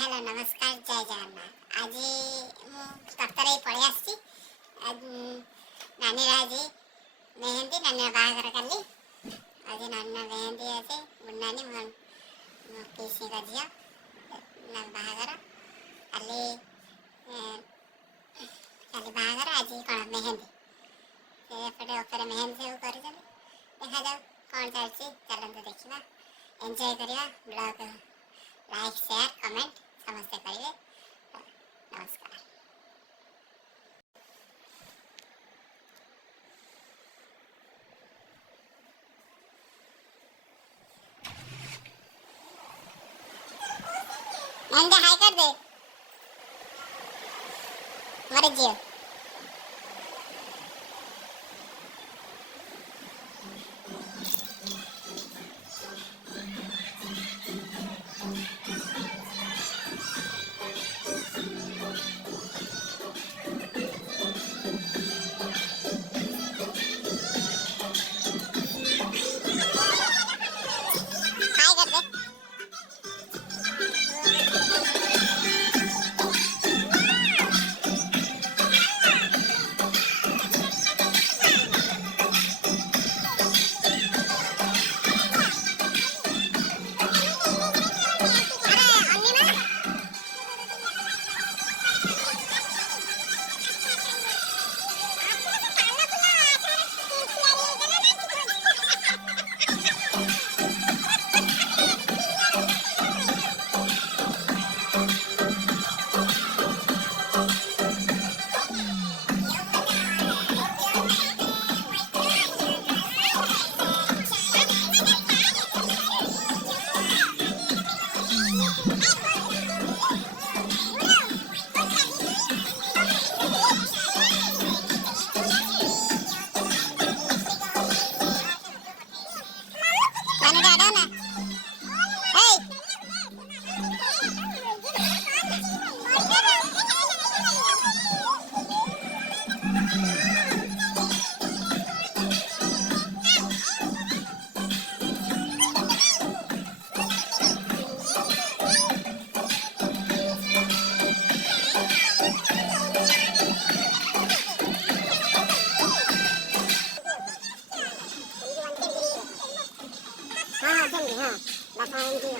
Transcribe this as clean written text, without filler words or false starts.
Hello नमस्कार जय जगन्नाथ। आज मु तरतरे पड़े आसी नानी राजी मेहंदी नानी बाहागर काली आज नानी मेहंदी आसे मुन्नानी मन पीसी का झिया ना बाहागर काली काली बाहागर आज कौन मेहंदी से पड़े ओकर मेहंदी से कर चले देखा जाओ कौन चलती चलते देखा एंजॉय करिया ब्लॉग लाइक शेयर कमेंट समस्ते करिए। नमस्कार। नंदा हाय कर दे मर जियो। हाँ बताएंगे।